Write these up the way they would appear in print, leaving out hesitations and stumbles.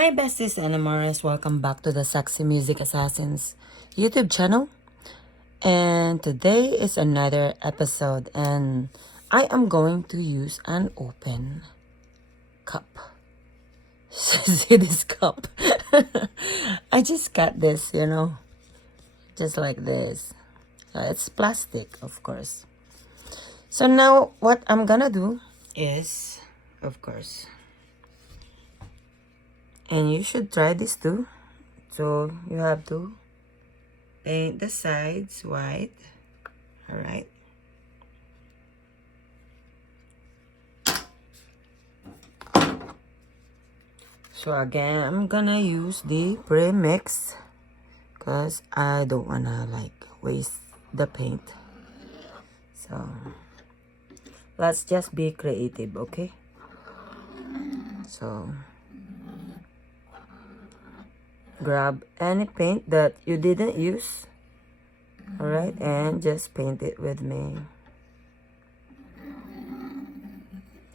Hi Besties and Amores, welcome back to the Sexy Music Assassins YouTube channel. And today is another episode and I am going to use an open cup. See this cup? I just got this, just like this. It's plastic, of course. So now what I'm gonna do is, of course, and you should try this too. So you have to paint the sides white. All right. So again, I'm gonna use the pre-mix because I don't wanna waste the paint. So let's just be creative, okay? So grab any paint that you didn't use, all right, and just paint it with me.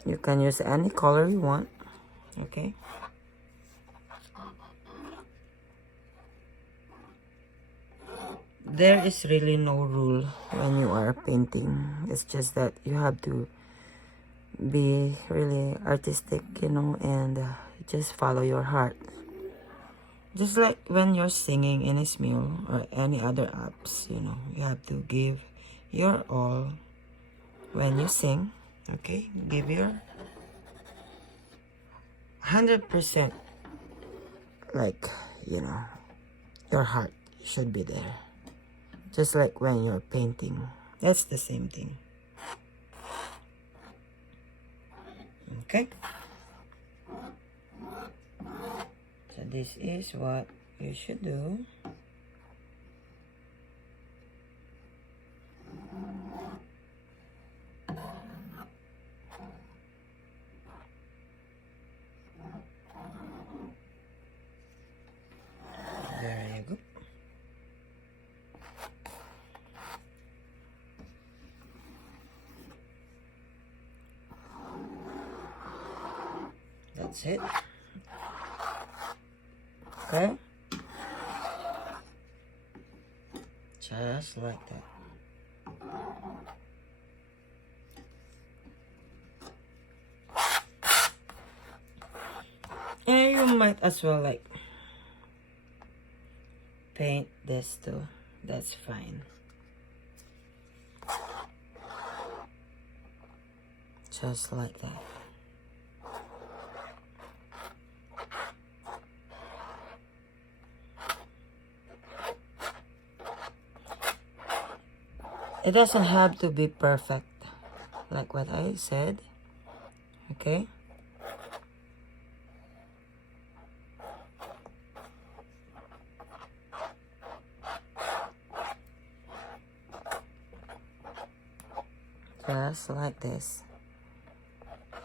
You can use any color you want, okay? There is really no rule when you are painting. It's just that you have to be really artistic, and just follow your heart. Just like when you're singing in a Smule or any other apps, you have to give your all when you sing, okay? Give your 100%, your heart should be there. Just like when you're painting, that's the same thing. Okay? So this is what you should do. There you go. That's it. Okay? Just like that. And you might as well paint this too. That's fine. Just like that. It doesn't have to be perfect, like what I said, okay? Just like this.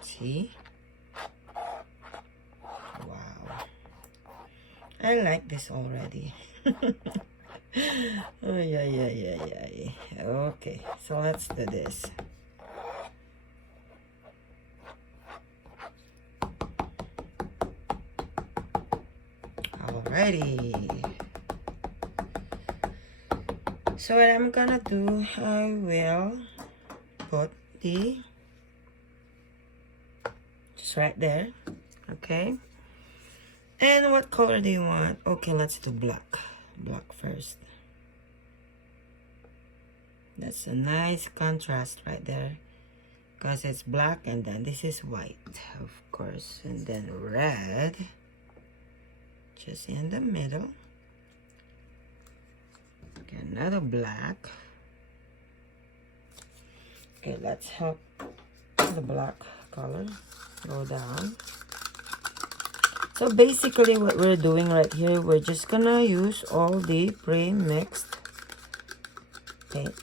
See? Wow. I like this already. Oh, yeah. Okay, so let's do this. Alrighty. So what I'm gonna do, I will put just right there, okay? And what color do you want? Okay, let's do black. Black first. That's a nice contrast right there because it's black and then this is white, of course, and then red just in the middle. Okay, another black. Okay, let's help the black color go down. So basically what we're doing right here, we're just gonna use all the pre-mixed paint.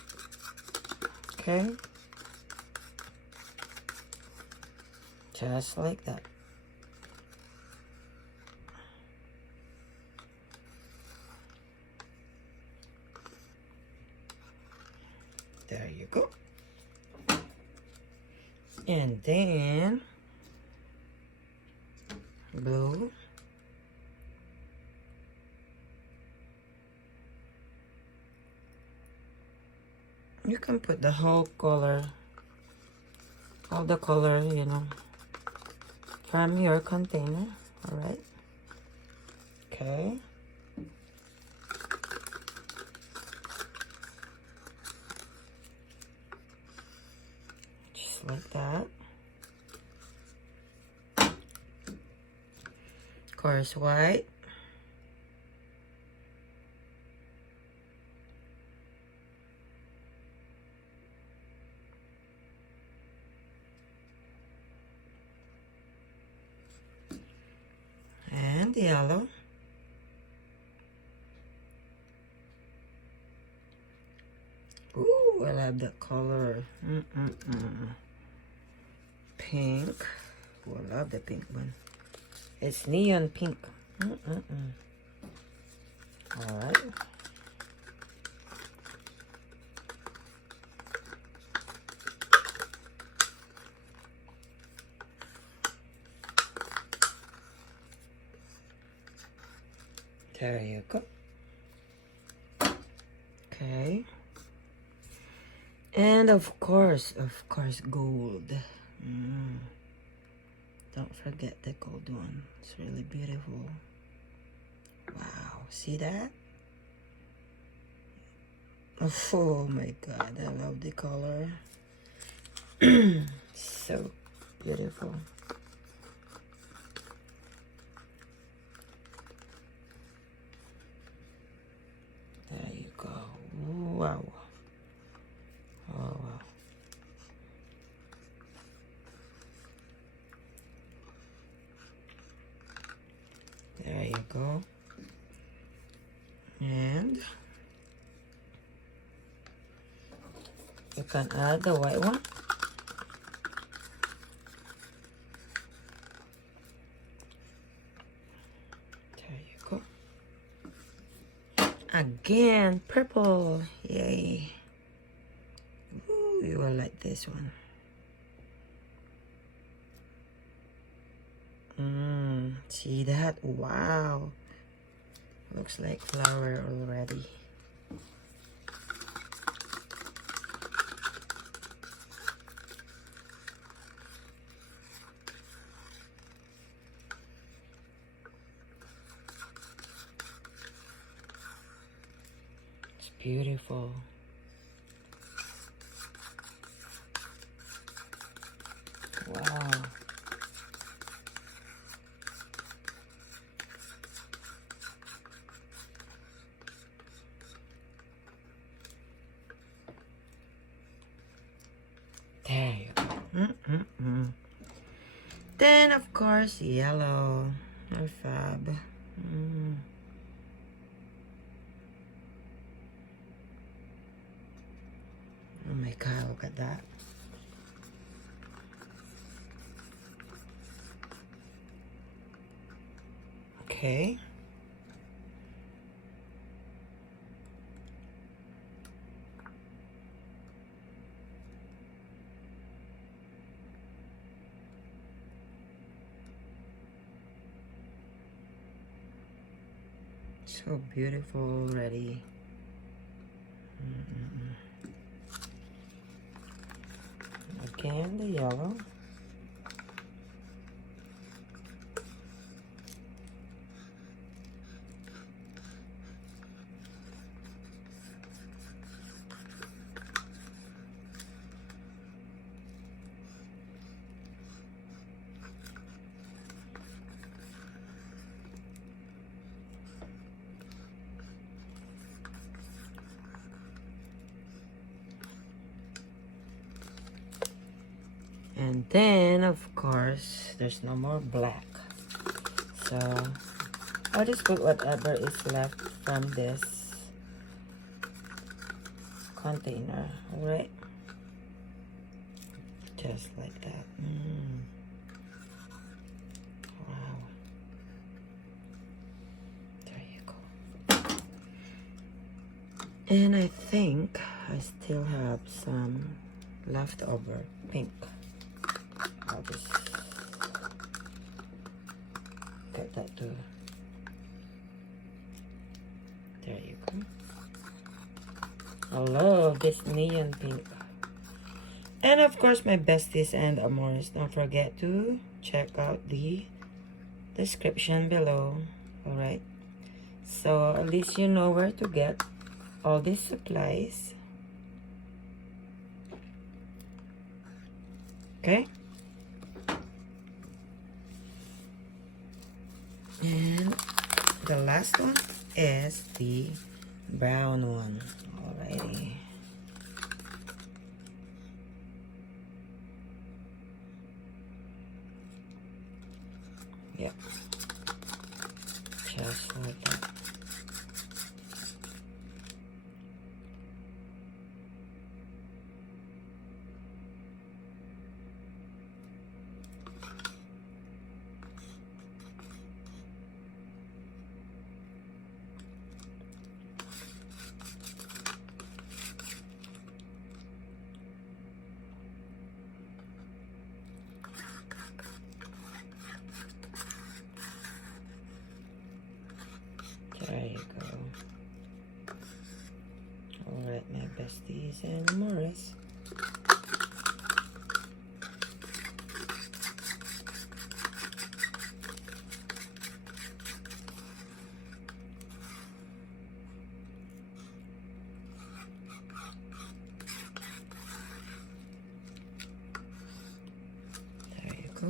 Okay? Just like that. There you go. And then blue You can put the whole color, all the color, you know, from your container. All right. Okay. Just like that. Of course, white. And yellow. Ooh, I love that color. Pink. Ooh, I love the pink one. It's neon pink. All right. There you go. Okay. And of course, gold. Don't forget the gold one. It's really beautiful. Wow, see that? Oh my God, I love the color. So beautiful. There you go. Wow. Oh, wow. There you go. And you can add the white one. There you go. Again, purple. Yay. Ooh, you will like this one. See that? Wow. Looks like flower already. It's beautiful. Wow. There you go. Then, of course, yellow. Or fab. Oh my God, look at that. Okay. So beautiful already. Again, the yellow. And then, of course, there's no more black. So, I'll just put whatever is left from this container, alright? Just like that. Wow. There you go. And I think I still have some leftover pink. I'll just get that too. There you go. I love this neon pink. And of course, my Besties and Amores. Don't forget to check out the description below. Alright. So at least you know where to get all these supplies. Okay. And the last one is the brown one. Alrighty. Yep. Just like that. There you go. Alright, my Besties and Amores. There you go.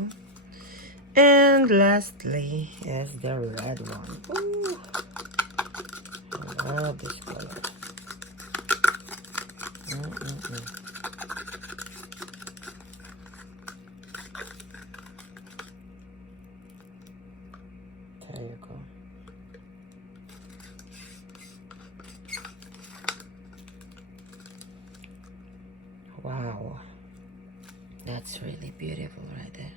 And lastly is the red one. Ooh. I love this color. There you go. Wow. That's really beautiful right there.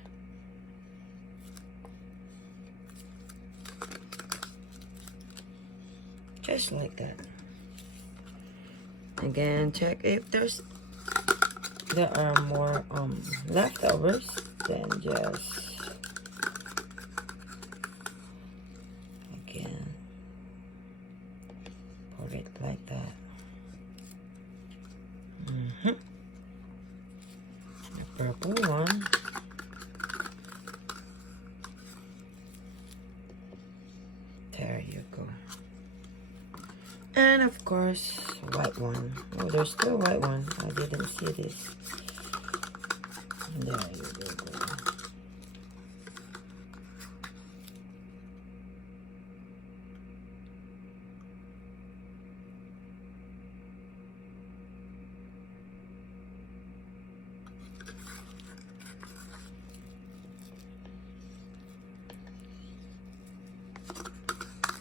Just like that. Again, check if there are more leftovers, then just again pour it like that. The purple one. There you go. And of course, white one. Oh, there's still a white one. I didn't see this. There you go.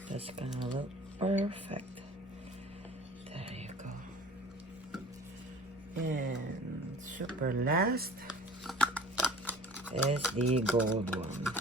That's gonna look perfect. And super last is the gold one.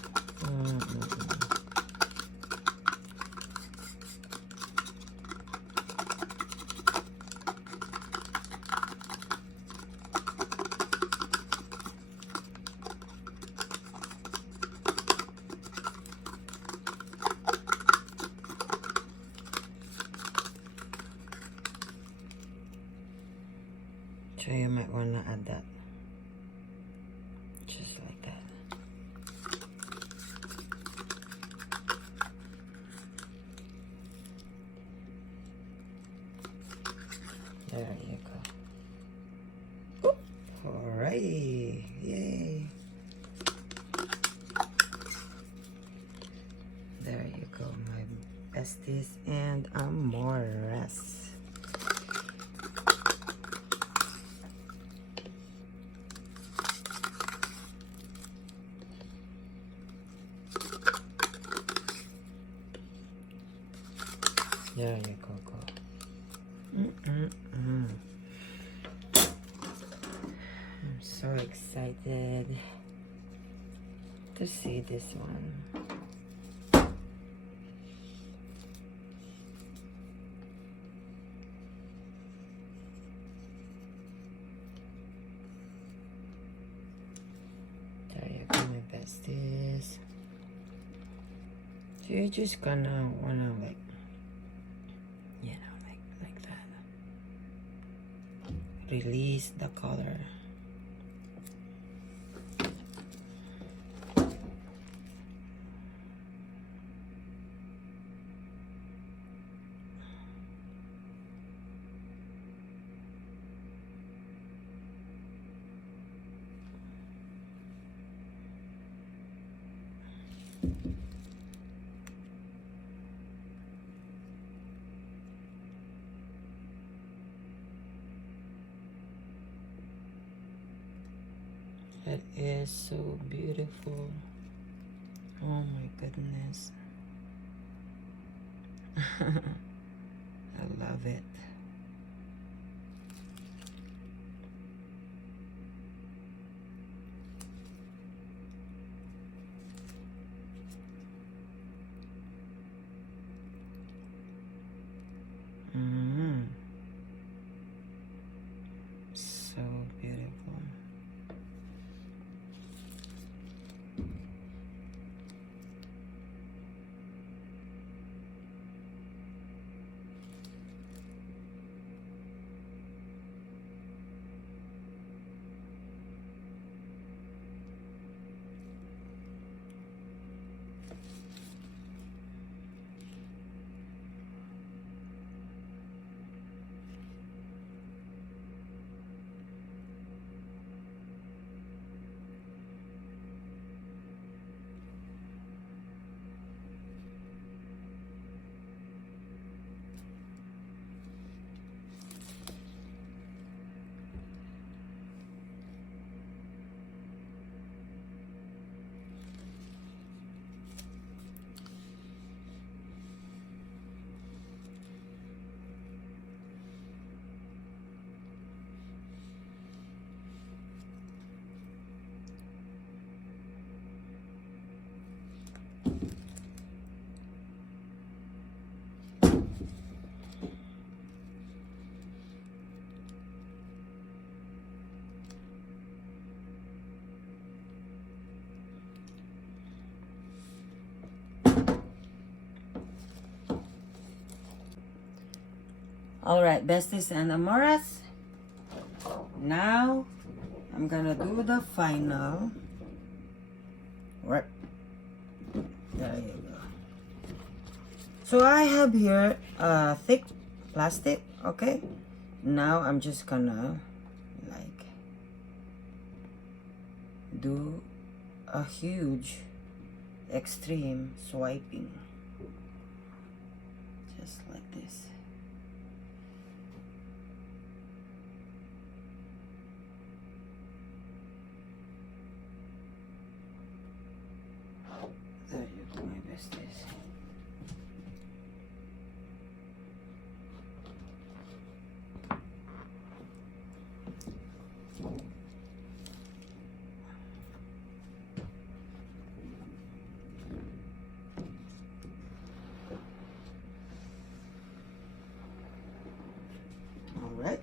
So you might want to add that. Just like that. There you go. Oop. Alrighty. Yay. There you go, my Besties and Amores. There you go. I'm so excited to see this one. There you go, my Besties. So you're just gonna wanna like, you know, like that. release the color. It is so beautiful. Oh my goodness. I love it. So beautiful. All right, besties and amores. Now I'm gonna do the final work. There you go. So I have here a thick plastic. Okay, now I'm just gonna like do a huge extreme swiping, just like this. There you go, my besties. All right.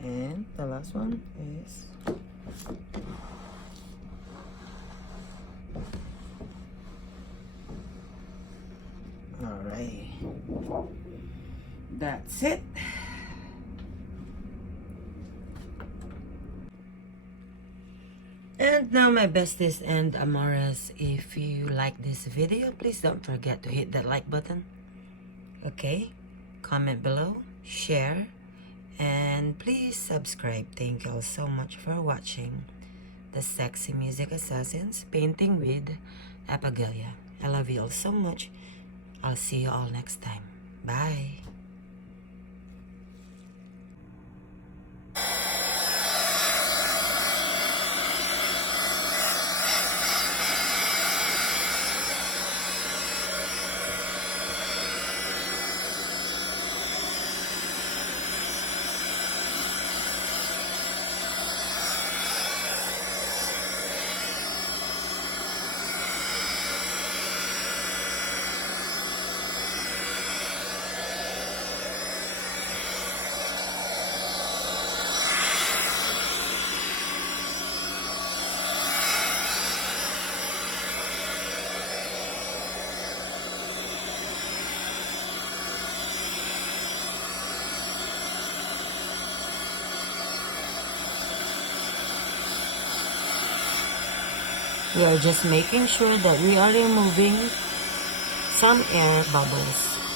And the last one is all right. That's it. And now, my besties and amores, if you like this video, please don't forget to hit that like button. Okay, comment below, share, and please subscribe. Thank you all so much for watching the Sexy Music Assassins painting with Apagelia. I love you all so much. I'll see you all next time. Bye. We are just making sure that we are removing some air bubbles.